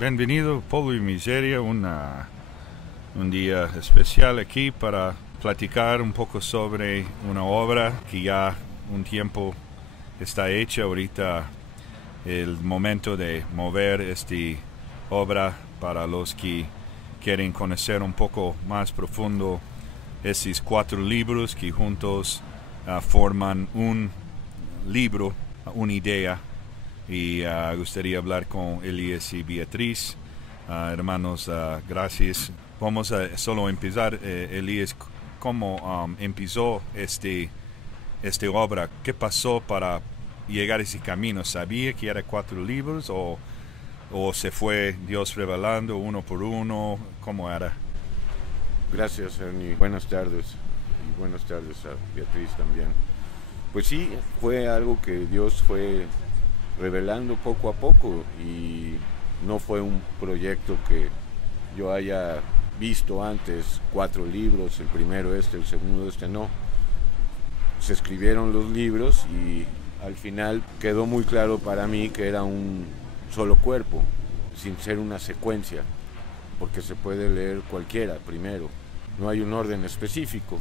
Bienvenido, Polvo y Miseria, un día especial aquí para platicar un poco sobre una obra que ya un tiempo está hecha. Ahorita el momento de mover esta obra para los que quieren conocer un poco más profundo estos 4 libros que juntos forman un libro, una idea. Y gustaría hablar con Elías y Beatriz. Hermanos, gracias. Vamos a solo empezar, Elías, ¿cómo empezó esta obra? ¿Qué pasó para llegar a ese camino? ¿Sabía que era 4 libros o se fue Dios revelando uno por uno? ¿Cómo era? Gracias, Ernie. Buenas tardes. Y buenas tardes a Beatriz también. Pues sí, fue algo que Dios fue revelando poco a poco y no fue un proyecto que yo haya visto antes, 4 libros, el primero el segundo no. Se escribieron los libros y al final quedó muy claro para mí que era un solo cuerpo, sin ser una secuencia, porque se puede leer cualquiera primero, no hay un orden específico.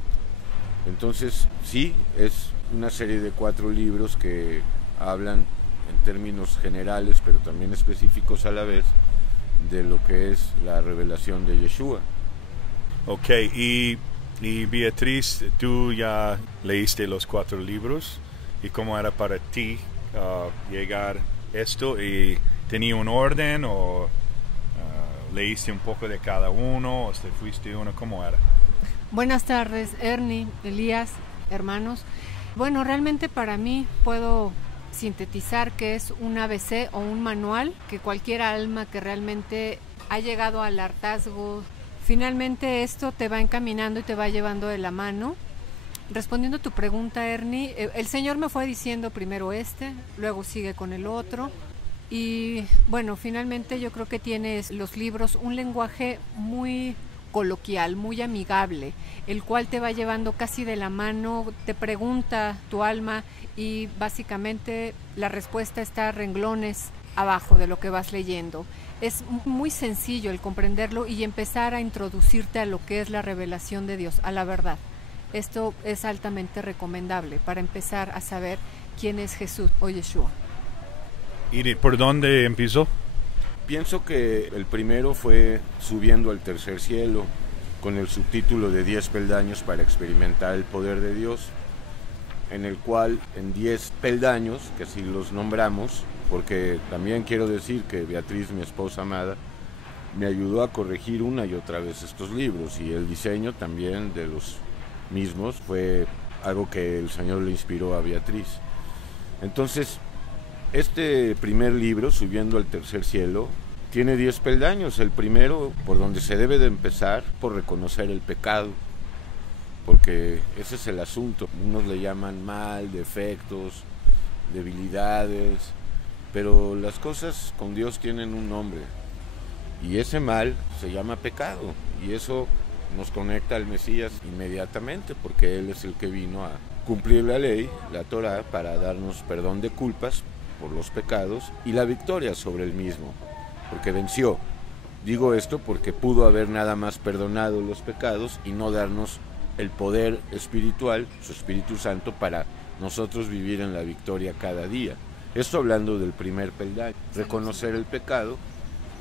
Entonces sí, es una serie de 4 libros que hablan en términos generales, pero también específicos a la vez, de lo que es la revelación de Yeshua. Ok, y Beatriz, tú ya leíste los 4 libros, ¿y cómo era para ti llegar esto? ¿Y tenía un orden o leíste un poco de cada uno o te fuiste uno? ¿Cómo era? Buenas tardes, Ernie, Elías, hermanos. Bueno, realmente para mí puedo sintetizar que es un ABC o un manual que cualquier alma que realmente ha llegado al hartazgo, finalmente esto te va encaminando y te va llevando de la mano. Respondiendo a tu pregunta, Ernie, el Señor me fue diciendo primero luego sigue con el otro y bueno, finalmente yo creo que tienes los libros un lenguaje muy coloquial, muy amigable, el cual te va llevando casi de la mano, te pregunta tu alma y básicamente la respuesta está a renglones abajo de lo que vas leyendo. Es muy sencillo el comprenderlo y empezar a introducirte a lo que es la revelación de Dios, a la verdad. Esto es altamente recomendable para empezar a saber quién es Jesús o Yeshua. ¿Y por dónde empezó? Pienso que el primero fue Subiendo al tercer cielo, con el subtítulo de 10 peldaños para experimentar el poder de Dios, en el cual en 10 peldaños, que así los nombramos, porque también quiero decir que Beatriz, mi esposa amada, me ayudó a corregir una y otra vez estos libros, y el diseño también de los mismos fue algo que el Señor le inspiró a Beatriz. Entonces, este primer libro, Subiendo al tercer cielo, tiene 10 peldaños. El primero, por donde se debe de empezar, por reconocer el pecado, porque ese es el asunto. Unos le llaman mal, defectos, debilidades, pero las cosas con Dios tienen un nombre, y ese mal se llama pecado, y eso nos conecta al Mesías inmediatamente, porque Él es el que vino a cumplir la ley, la Torá, para darnos perdón de culpas por los pecados y la victoria sobre el mismo, porque venció. Digo esto porque pudo haber nada más perdonado los pecados y no darnos el poder espiritual, su Espíritu Santo, para nosotros vivir en la victoria cada día. Esto hablando del primer peldaño, reconocer el pecado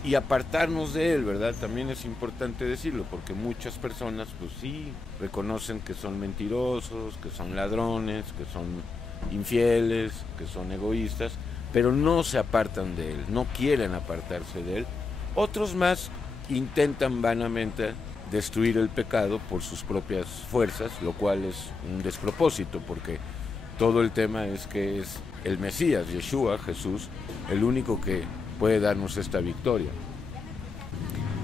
y apartarnos de él, ¿verdad? También es importante decirlo, porque muchas personas, pues sí, reconocen que son mentirosos, que son ladrones, que son infieles, que son egoístas, pero no se apartan de él, no quieren apartarse de él. Otros más intentan vanamente destruir el pecado por sus propias fuerzas, lo cual es un despropósito, porque todo el tema es que es el Mesías, Yeshua, Jesús, el único que puede darnos esta victoria.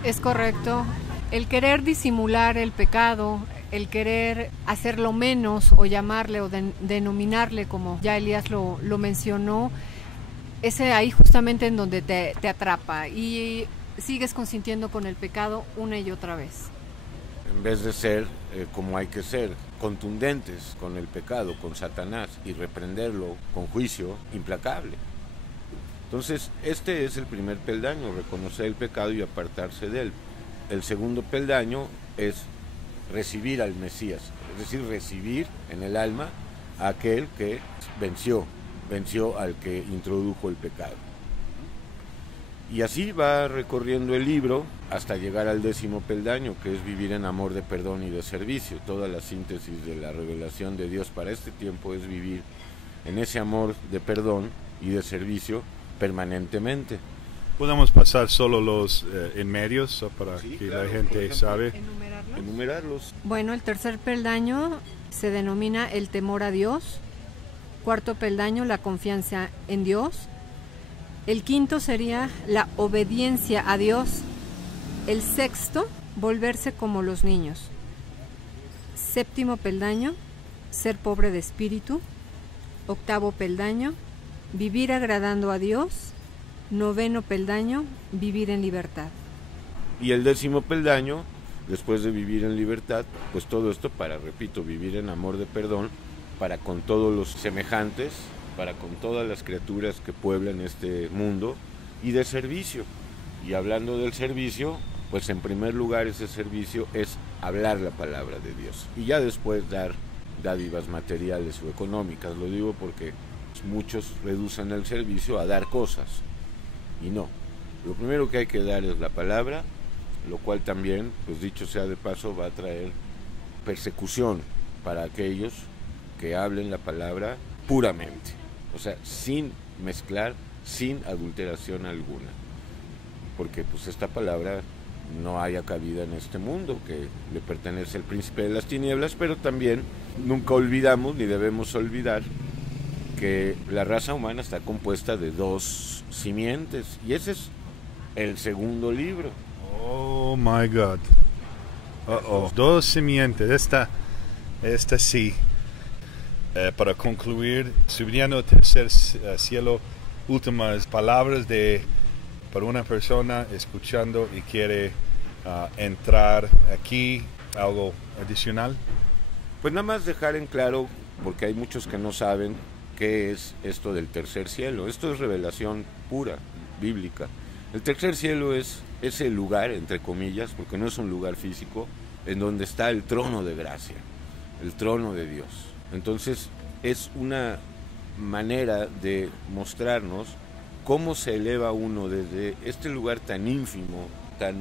Es correcto. El querer disimular el pecado, el querer hacerlo menos o llamarle o denominarle, como ya Elías lo mencionó, es ahí justamente en donde te atrapa y sigues consintiendo con el pecado una y otra vez. En vez de ser como hay que ser, contundentes con el pecado, con Satanás, y reprenderlo con juicio implacable. Entonces, este es el primer peldaño, reconocer el pecado y apartarse de él. El segundo peldaño es recibir al Mesías, es decir, recibir en el alma a aquel que venció al que introdujo el pecado. Y así va recorriendo el libro hasta llegar al 10º peldaño, que es vivir en amor de perdón y de servicio. Toda la síntesis de la revelación de Dios para este tiempo es vivir en ese amor de perdón y de servicio permanentemente. Podemos pasar solo los en medios para Sí, que claro, la gente por ejemplo, sabe. Enumerarlos. Bueno, el tercer peldaño se denomina el temor a Dios. Cuarto peldaño, la confianza en Dios. El quinto sería la obediencia a Dios. El sexto, volverse como los niños. Séptimo peldaño, ser pobre de espíritu. Octavo peldaño, vivir agradando a Dios. Noveno peldaño, vivir en libertad. Y el 10º peldaño, después de vivir en libertad, pues todo esto para, repito, vivir en amor de perdón, para con todos los semejantes, para con todas las criaturas que pueblan este mundo, y de servicio. Y hablando del servicio, pues en primer lugar ese servicio es hablar la palabra de Dios, y ya después dar dádivas materiales o económicas. Lo digo porque muchos reducen el servicio a dar cosas, y no. Lo primero que hay que dar es la palabra, lo cual también, pues dicho sea de paso, va a traer persecución para aquellos que hablen la palabra puramente, o sea, sin mezclar, sin adulteración alguna, porque pues esta palabra no haya cabida en este mundo que le pertenece al príncipe de las tinieblas, pero también nunca olvidamos ni debemos olvidar que la raza humana está compuesta de 2 simientes, y ese es el segundo libro. Oh my God. 2 simientes. Esta sí. Para concluir, subiendo al tercer cielo, últimas palabras para una persona escuchando y quiere entrar aquí, algo adicional. Pues nada más dejar en claro, porque hay muchos que no saben qué es esto del tercer cielo. Esto es revelación pura, bíblica. El tercer cielo es ese lugar, entre comillas, porque no es un lugar físico, en donde está el trono de gracia, el trono de Dios. Entonces es una manera de mostrarnos cómo se eleva uno desde este lugar tan ínfimo, tan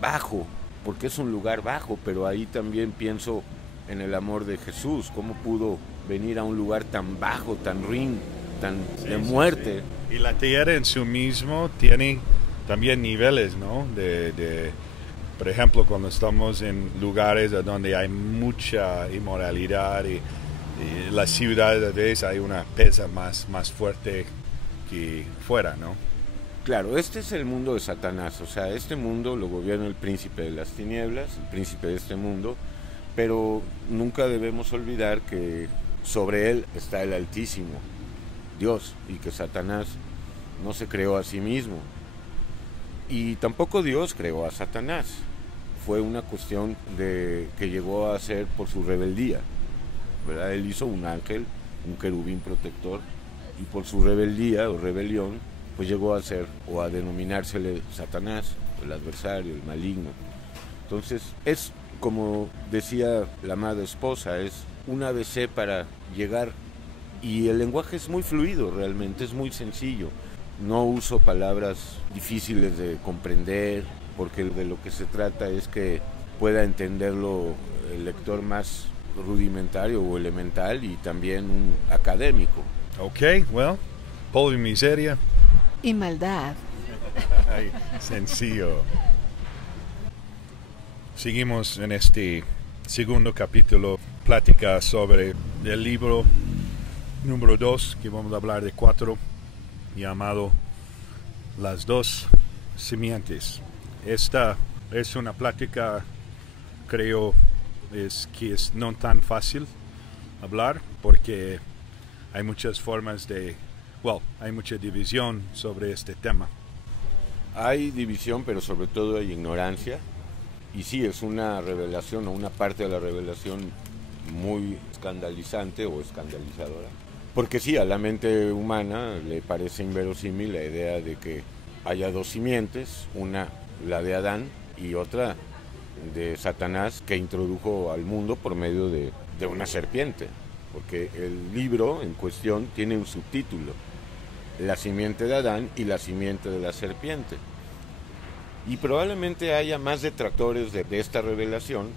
bajo, porque es un lugar bajo, pero ahí también pienso en el amor de Jesús, cómo pudo venir a un lugar tan bajo, tan ruin, tan de muerte. Sí. Y la tierra en sí mismo tiene también niveles, ¿no? Por ejemplo, cuando estamos en lugares donde hay mucha inmoralidad y la ciudad a veces hay una pesa más fuerte que fuera, ¿no? Claro, este es el mundo de Satanás, o sea, este mundo lo gobierna el príncipe de las tinieblas, el príncipe de este mundo, pero nunca debemos olvidar que sobre él está el Altísimo, Dios, y que Satanás no se creó a sí mismo. Y tampoco Dios creó a Satanás, fue una cuestión de que llegó a ser por su rebeldía, ¿verdad? Él hizo un ángel, un querubín protector, y por su rebeldía o rebelión, pues llegó a ser o a denominársele Satanás, el adversario, el maligno. Entonces es, como decía la amada esposa, es un ABC para llegar, y el lenguaje es muy fluido, realmente es muy sencillo. No uso palabras difíciles de comprender, porque de lo que se trata es que pueda entenderlo el lector más rudimentario o elemental, y también un académico. Ok, well, polvo y miseria. Y maldad. Ay, sencillo. Seguimos en este segundo capítulo, plática sobre el libro número 2, que vamos a hablar de 4, llamado Las 2 simientes. Esta es una plática, creo, que es no tan fácil hablar, porque hay muchas formas hay mucha división sobre este tema. Hay división, pero sobre todo hay ignorancia, y sí, es una revelación o una parte de la revelación muy escandalizante o escandalizadora, Porque sí, a la mente humana le parece inverosímil la idea de que haya dos simientes, una la de Adán y otra de Satanás, que introdujo al mundo por medio de una serpiente. Porque el libro en cuestión tiene un subtítulo: La simiente de Adán y la simiente de la serpiente. Y probablemente haya más detractores de esta revelación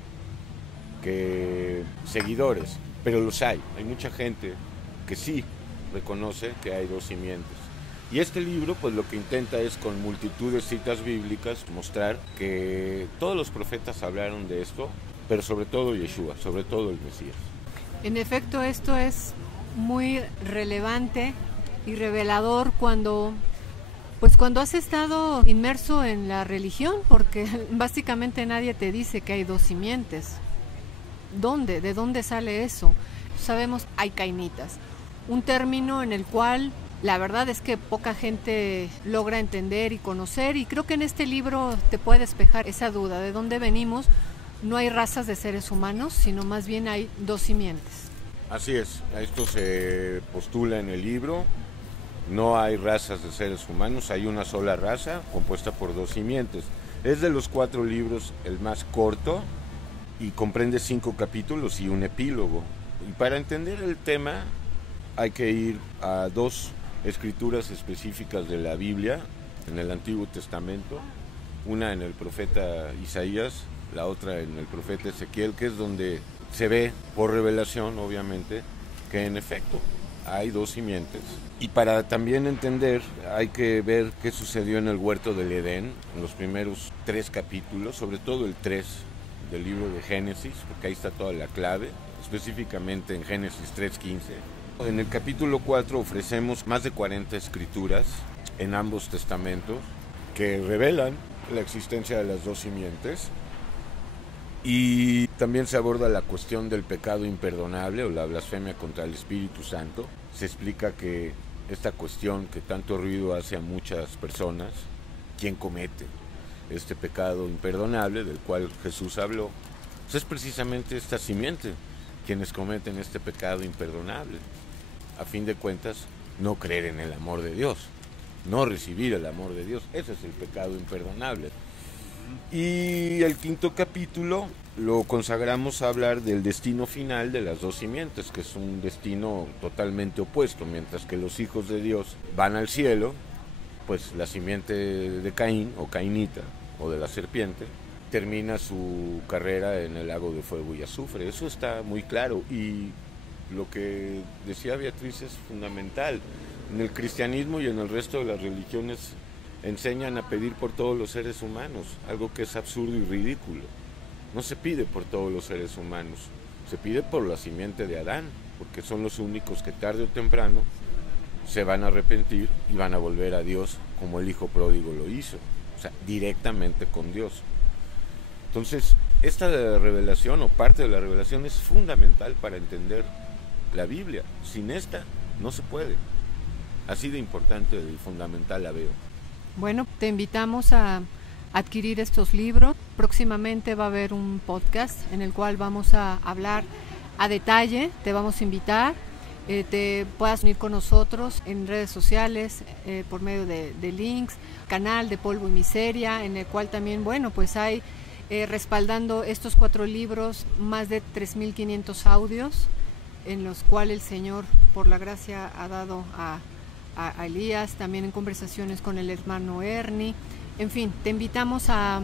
que seguidores, pero los hay mucha gente que sí reconoce que hay dos simientes. Y este libro pues lo que intenta es, con multitud de citas bíblicas, mostrar que todos los profetas hablaron de esto, pero sobre todo Yeshua, sobre todo el Mesías. En efecto, esto es muy relevante y revelador cuando has estado inmerso en la religión, porque básicamente nadie te dice que hay dos simientes. ¿Dónde? ¿De dónde sale eso? Sabemos, hay cainitas, un término en el cual la verdad es que poca gente logra entender y conocer, y creo que en este libro te puede despejar esa duda de dónde venimos. No hay razas de seres humanos, sino más bien hay dos simientes. Así es, esto se postula en el libro. No hay razas de seres humanos, hay una sola raza compuesta por dos simientes. Es de los 4 libros el más corto y comprende 5 capítulos y un epílogo. Y para entender el tema hay que ir a 2 escrituras específicas de la Biblia en el Antiguo Testamento, una en el profeta Isaías, la otra en el profeta Ezequiel, que es donde se ve por revelación, obviamente, que en efecto hay dos simientes. Y para también entender hay que ver qué sucedió en el huerto del Edén, en los primeros 3 capítulos, sobre todo el 3 del libro de Génesis, porque ahí está toda la clave, específicamente en Génesis 3:15. En el capítulo 4 ofrecemos más de 40 escrituras en ambos testamentos que revelan la existencia de las dos simientes. Y también se aborda la cuestión del pecado imperdonable o la blasfemia contra el Espíritu Santo. Se explica que esta cuestión que tanto ruido hace a muchas personas, ¿quién comete este pecado imperdonable del cual Jesús habló? Pues es precisamente esta simiente quienes cometen este pecado imperdonable. A fin de cuentas, no creer en el amor de Dios, no recibir el amor de Dios, ese es el pecado imperdonable. Y el 5º capítulo lo consagramos a hablar del destino final de las dos simientes, que es un destino totalmente opuesto. Mientras que los hijos de Dios van al cielo, pues la simiente de Caín o Cainita o de la serpiente termina su carrera en el lago de fuego y azufre. Eso está muy claro, y lo que decía Beatriz es fundamental. En el cristianismo y en el resto de las religiones enseñan a pedir por todos los seres humanos, algo que es absurdo y ridículo. No se pide por todos los seres humanos, se pide por la simiente de Adán, porque son los únicos que tarde o temprano se van a arrepentir y van a volver a Dios, como el hijo pródigo lo hizo, o sea, directamente con Dios. Entonces, esta revelación o parte de la revelación es fundamental para entender la Biblia. Sin esta no se puede. Así de importante y fundamental la veo. Bueno, te invitamos a adquirir estos libros. Próximamente va a haber un podcast en el cual vamos a hablar a detalle. Te vamos a invitar, te puedas unir con nosotros en redes sociales, por medio de links, canal de Polvo y Miseria, en el cual también, bueno, pues hay respaldando estos 4 libros más de 3.500 audios en los cuales el Señor, por la gracia, ha dado a Elías, también en conversaciones con el hermano Ernie. En fin, te invitamos a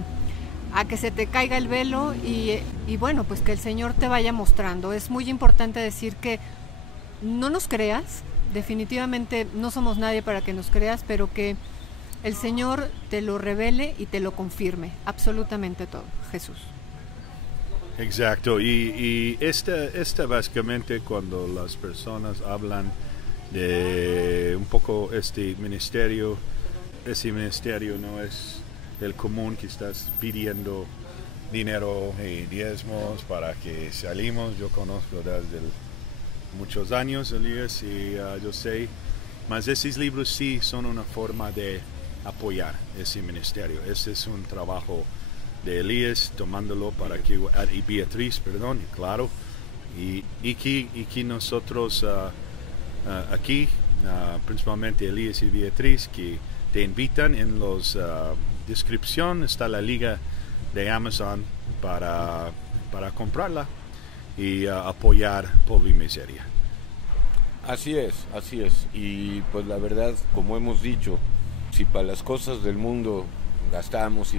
que se te caiga el velo y bueno, pues que el Señor te vaya mostrando. Es muy importante decir que no nos creas, definitivamente no somos nadie para que nos creas, pero que el Señor te lo revele y te lo confirme, absolutamente todo, Jesús. Exacto, y esta básicamente cuando las personas hablan de un poco ese ministerio no es el común que estás pidiendo dinero y diezmos para que salimos. Yo conozco desde muchos años, Elías, y yo sé, mas esos libros sí son una forma de apoyar ese ministerio. Ese es un trabajo de Elías, tomándolo para que, y Beatriz, perdón, claro, y que nosotros aquí, principalmente Elías y Beatriz, que te invitan. En los descripción está la liga de Amazon para comprarla y apoyar Polvo y Miseria. Así es. Y pues la verdad, como hemos dicho, si para las cosas del mundo gastamos,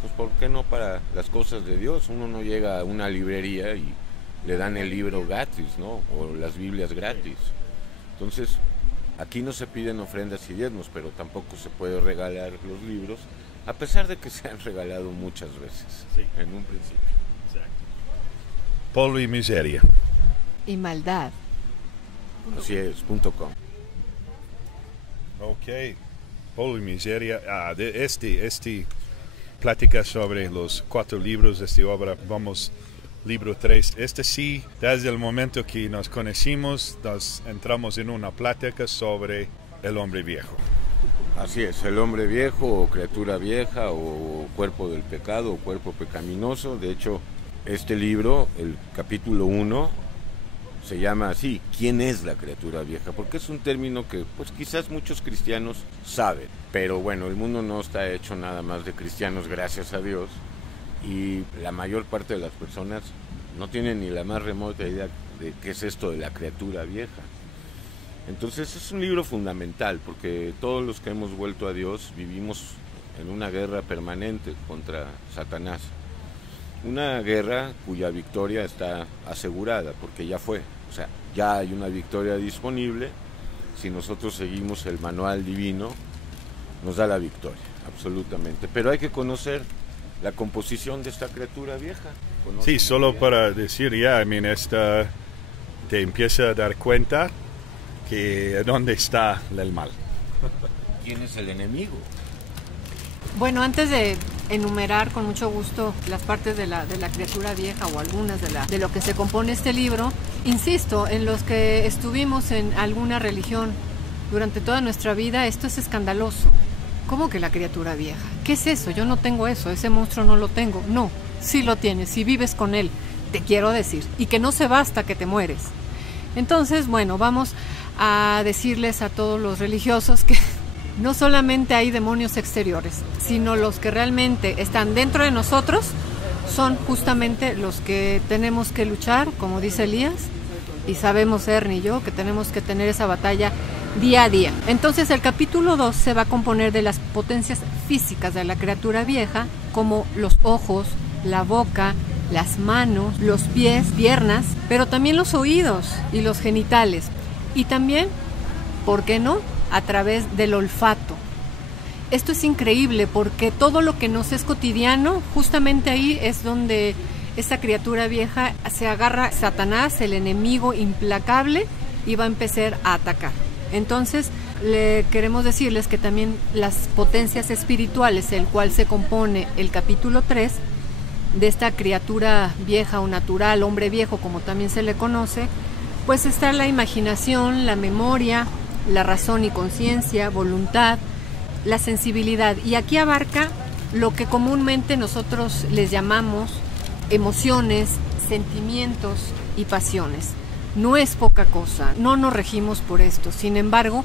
pues ¿por qué no para las cosas de Dios? Uno no llega a una librería y le dan el libro gratis, ¿no? O las Biblias gratis. Entonces, aquí no se piden ofrendas y diezmos, pero tampoco se puede regalar los libros, a pesar de que se han regalado muchas veces, sí, en un principio. Exacto. Polvo y Miseria. Y maldad. Así es, .com. Ok. Polvo y Miseria. Este plática sobre los 4 libros de esta obra. Vamos, libro 3. Sí, desde el momento que nos conocimos, entramos en una plática sobre el hombre viejo. Así es, el hombre viejo, o criatura vieja, o cuerpo del pecado, o cuerpo pecaminoso. De hecho, este libro, el capítulo 1, se llama así: ¿quién es la criatura vieja? Porque es un término que pues quizás muchos cristianos saben, pero bueno, el mundo no está hecho nada más de cristianos, gracias a Dios, y la mayor parte de las personas no tienen ni la más remota idea de qué es esto de la criatura vieja. Entonces es un libro fundamental, porque todos los que hemos vuelto a Dios vivimos en una guerra permanente contra Satanás. Una guerra cuya victoria está asegurada, porque ya fue. O sea, ya hay una victoria disponible. Si nosotros seguimos el manual divino, nos da la victoria, absolutamente. Pero hay que conocer la composición de esta criatura vieja. Sí, solo para decir te empieza a dar cuenta que dónde está el mal. ¿Quién es el enemigo? Bueno, antes de enumerar con mucho gusto las partes de la criatura vieja, o algunas de lo que se compone este libro, insisto, en los que estuvimos en alguna religión durante toda nuestra vida, esto es escandaloso. ¿Cómo que la criatura vieja? ¿Qué es eso? Yo no tengo eso, ese monstruo no lo tengo. No, sí lo tienes, sí vives con él, te quiero decir, y que no se va hasta que te mueres. Entonces, bueno, vamos a decirles a todos los religiosos que no solamente hay demonios exteriores, sino los que realmente están dentro de nosotros son justamente los que tenemos que luchar, como dice Elías, y sabemos Ernie y yo que tenemos que tener esa batalla día a día. Entonces el capítulo 2 se va a componer de las potencias físicas de la criatura vieja, como los ojos, la boca, las manos, los pies, piernas, pero también los oídos y los genitales. Y también, ¿por qué no?, a través del olfato. Esto es increíble porque todo lo que nos es cotidiano, justamente ahí es donde esa criatura vieja se agarra a Satanás, el enemigo implacable, y va a empezar a atacar. Entonces, queremos decirles que también las potencias espirituales, el cual se compone el capítulo 3, de esta criatura vieja o natural, hombre viejo como también se le conoce, pues está la imaginación, la memoria, la razón y conciencia, voluntad, la sensibilidad. Y aquí abarca lo que comúnmente nosotros les llamamos emociones, sentimientos y pasiones. No es poca cosa, no nos regimos por esto. Sin embargo,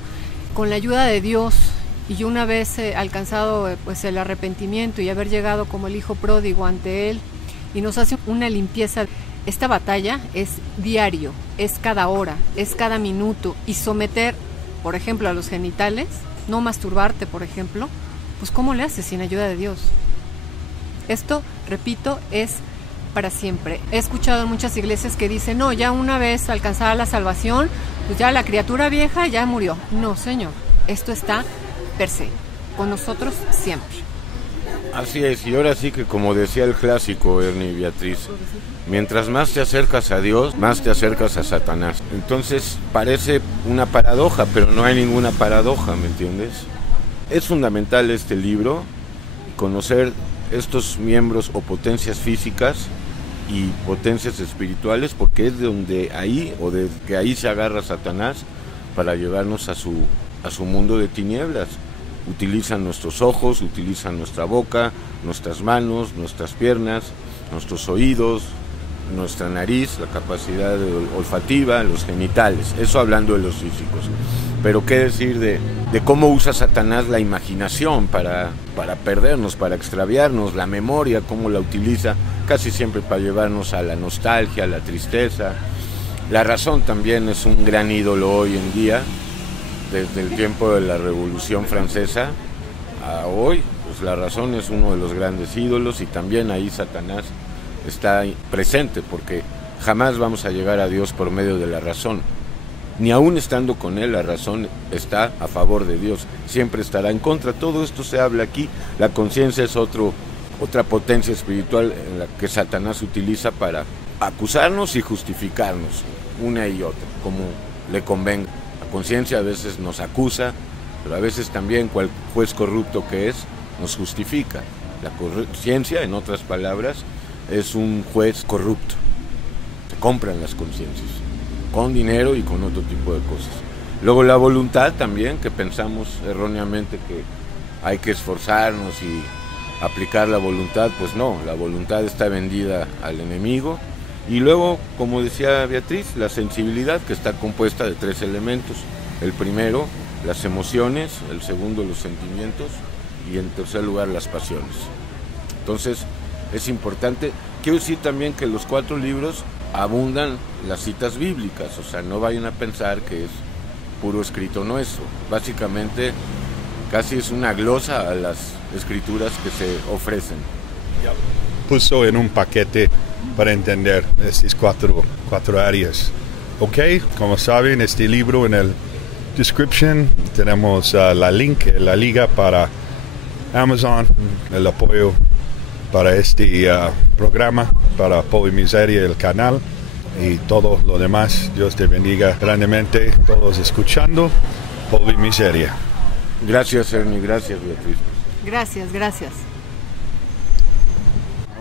con la ayuda de Dios, y una vez alcanzado pues el arrepentimiento y haber llegado como el hijo pródigo ante Él, y nos hace una limpieza. Esta batalla es diario, es cada hora, es cada minuto, y someter, por ejemplo, a los genitales, no masturbarte, por ejemplo, pues ¿cómo le haces sin ayuda de Dios? Esto, repito, es para siempre. He escuchado en muchas iglesias que dicen, no, ya una vez alcanzada la salvación, pues ya la criatura vieja ya murió. No, Señor, esto está per se, con nosotros siempre. Así es, y ahora sí que como decía el clásico, Ernie y Beatriz, mientras más te acercas a Dios, más te acercas a Satanás. Entonces parece una paradoja, pero no hay ninguna paradoja, ¿me entiendes? Es fundamental este libro, conocer estos miembros o potencias físicas y potencias espirituales, porque es de donde ahí, o de que ahí se agarra Satanás para llevarnos a su mundo de tinieblas. Utilizan nuestros ojos, utilizan nuestra boca, nuestras manos, nuestras piernas, nuestros oídos, nuestra nariz, la capacidad olfativa, los genitales, eso hablando de los físicos. Pero qué decir de cómo usa Satanás la imaginación para perdernos, para extraviarnos, la memoria, cómo la utiliza casi siempre para llevarnos a la nostalgia, a la tristeza. La razón también es un gran ídolo hoy en día, desde el tiempo de la Revolución Francesa a hoy, pues la razón es uno de los grandes ídolos, y también ahí Satanás está presente, porque jamás vamos a llegar a Dios por medio de la razón. Ni aún estando con Él, la razón está a favor de Dios, siempre estará en contra. Todo esto se habla aquí. La conciencia es otra potencia espiritual en la que Satanás utiliza para acusarnos y justificarnos, una y otra, como le convenga. La conciencia a veces nos acusa, pero a veces también, cual juez corrupto que es, nos justifica. La conciencia, en otras palabras, es un juez corrupto. Se compran las conciencias, con dinero y con otro tipo de cosas. Luego la voluntad también, que pensamos erróneamente que hay que esforzarnos y aplicar la voluntad, pues no, la voluntad está vendida al enemigo. Y luego, como decía Beatriz, la sensibilidad, que está compuesta de 3 elementos. El primero, las emociones; el segundo, los sentimientos; y en tercer lugar, las pasiones. Entonces, es importante. Quiero decir también que los 4 libros abundan las citas bíblicas, o sea, no vayan a pensar que es puro escrito nuestro. Básicamente, casi es una glosa a las escrituras que se ofrecen. Puso en un paquete para entender estas cuatro áreas. Ok, como saben, este libro en el description tenemos la liga para Amazon, el apoyo para este programa, para Polvo y Miseria, el canal y todo lo demás. Dios te bendiga grandemente, todos escuchando Polvo y Miseria. Gracias, Ernie, gracias, Beatriz. Gracias.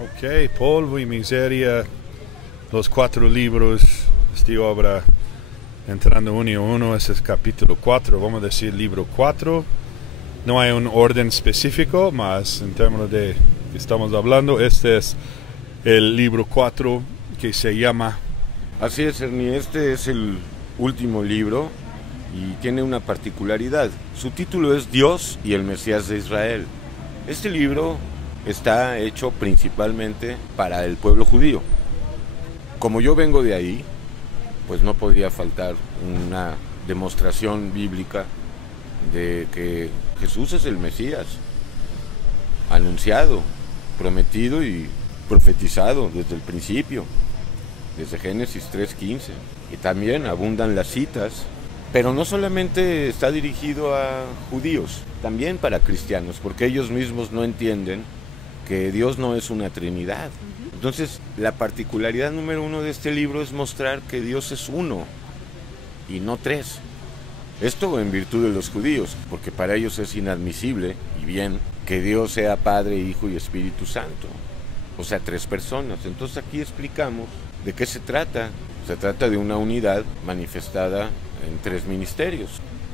Ok, Polvo y Miseria, los 4 libros, esta obra, entrando uno a uno, ese es capítulo 4, vamos a decir libro 4. No hay un orden específico, más en términos de que estamos hablando, este es el libro 4 que se llama... Así es, Ernie, este es el último libro y tiene una particularidad. Su título es Dios y el Mesías de Israel. Este libro está hecho principalmente para el pueblo judío. Como yo vengo de ahí, pues no podía faltar una demostración bíblica de que Jesús es el Mesías, anunciado, prometido y profetizado desde el principio, desde Génesis 3:15. Y también abundan las citas, pero no solamente está dirigido a judíos, también para cristianos, porque ellos mismos no entienden que Dios no es una trinidad. Entonces, la particularidad número 1 de este libro es mostrar que Dios es uno y no 3. Esto en virtud de los judíos, porque para ellos es inadmisible, y bien, que Dios sea Padre, Hijo y Espíritu Santo, o sea, 3 personas. Entonces aquí explicamos de qué se trata. Se trata de una unidad manifestada en 3 ministerios.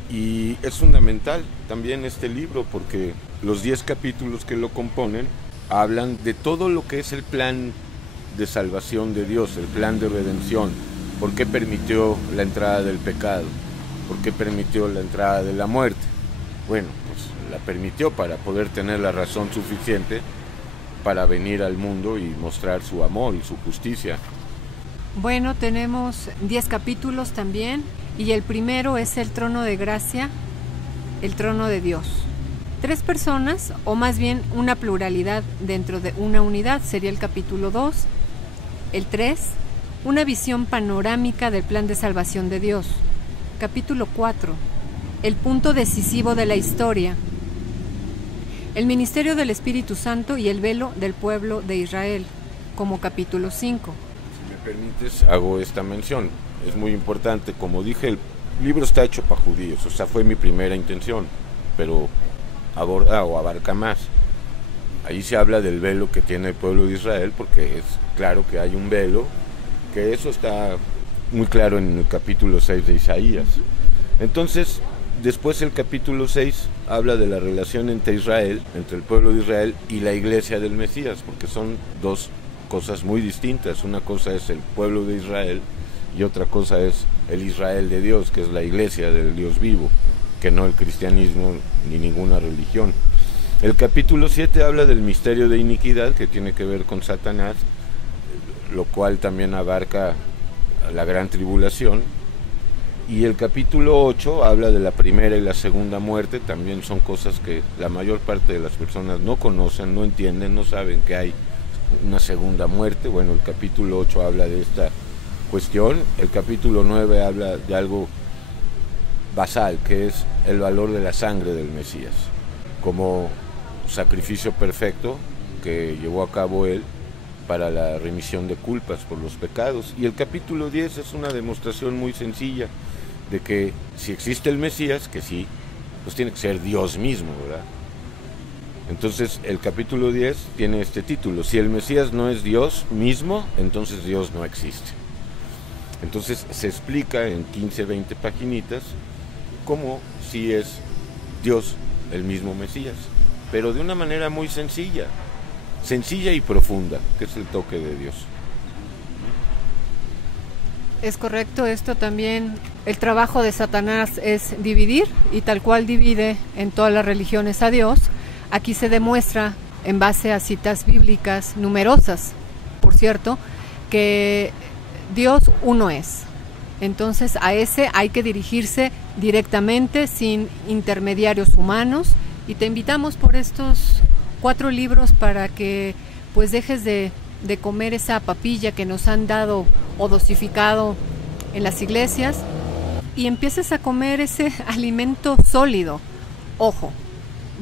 Y es fundamental también este libro, porque los 10 capítulos que lo componen hablan de todo lo que es el plan de salvación de Dios, el plan de redención. ¿Por qué permitió la entrada del pecado? ¿Por qué permitió la entrada de la muerte? Bueno, pues la permitió para poder tener la razón suficiente para venir al mundo y mostrar su amor y su justicia. Bueno, tenemos 10 capítulos también, y el primero es el trono de gracia, el trono de Dios. 3 personas, o más bien una pluralidad dentro de una unidad, sería el capítulo 2. El 3, una visión panorámica del plan de salvación de Dios. Capítulo 4, el punto decisivo de la historia. El ministerio del Espíritu Santo y el velo del pueblo de Israel, como capítulo 5. Si me permites, hago esta mención. Es muy importante. Como dije, el libro está hecho para judíos, o sea, fue mi primera intención, pero aborda o abarca más. Ahí se habla del velo que tiene el pueblo de Israel, porque es claro que hay un velo, que eso está muy claro en el capítulo 6 de Isaías. Entonces, después el capítulo 6 habla de la relación entre Israel, entre el pueblo de Israel y la iglesia del Mesías, porque son 2 cosas muy distintas. Una cosa es el pueblo de Israel y otra cosa es el Israel de Dios, que es la iglesia del Dios vivo, que no el cristianismo ni ninguna religión. El capítulo 7 habla del misterio de iniquidad, que tiene que ver con Satanás, lo cual también abarca la gran tribulación. Y el capítulo 8 habla de la primera y la segunda muerte. También son cosas que la mayor parte de las personas no conocen, no entienden, no saben que hay una segunda muerte. Bueno, el capítulo 8 habla de esta cuestión. El capítulo 9 habla de algo basal, que es el valor de la sangre del Mesías, como sacrificio perfecto que llevó a cabo él para la remisión de culpas por los pecados. Y el capítulo 10 es una demostración muy sencilla de que si existe el Mesías, que sí, pues tiene que ser Dios mismo, ¿verdad? Entonces el capítulo 10 tiene este título: si el Mesías no es Dios mismo, entonces Dios no existe. Entonces se explica en 15, 20 paginitas cómo si es Dios el mismo Mesías, pero de una manera muy sencilla y profunda, que es el toque de Dios. Es correcto, esto también, el trabajo de Satanás es dividir, y tal cual divide en todas las religiones a Dios. Aquí se demuestra, en base a citas bíblicas numerosas, por cierto, que Dios uno es. Entonces a ese hay que dirigirse directamente, sin intermediarios humanos, y te invitamos por estos 4 libros para que pues dejes de comer esa papilla que nos han dado o dosificado en las iglesias y empieces a comer ese alimento sólido. Ojo,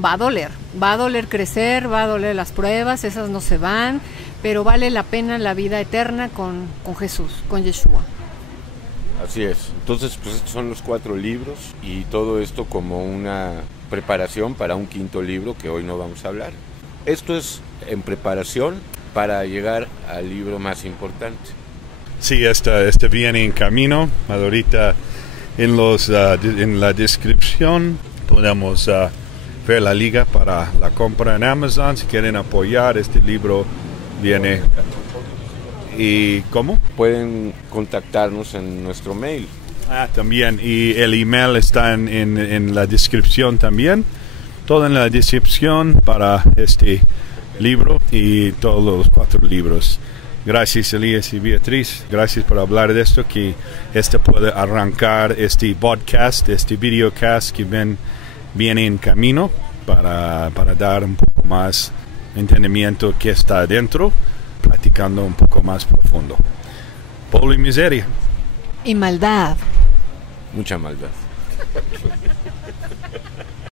va a doler crecer, va a doler las pruebas, esas no se van, pero vale la pena la vida eterna con Jesús, con Yeshua. Así es. Entonces, pues estos son los 4 libros, y todo esto como una preparación para un 5.º libro que hoy no vamos a hablar. Esto es en preparación para llegar al libro más importante. Sí, este viene en camino. Ahorita en la descripción podemos ver la liga para la compra en Amazon. Si quieren apoyar, este libro viene. ¿Y cómo? Pueden contactarnos en nuestro mail. También, y el email está en la descripción también. Todo en la descripción para este libro y todos los 4 libros. Gracias, Elías y Beatriz. Gracias por hablar de esto, que puede arrancar este podcast, este videocast que viene en camino para dar un poco más entendimiento que está adentro, platicando un poco más profundo. Polvo y miseria. Y maldad. Mucha maldad.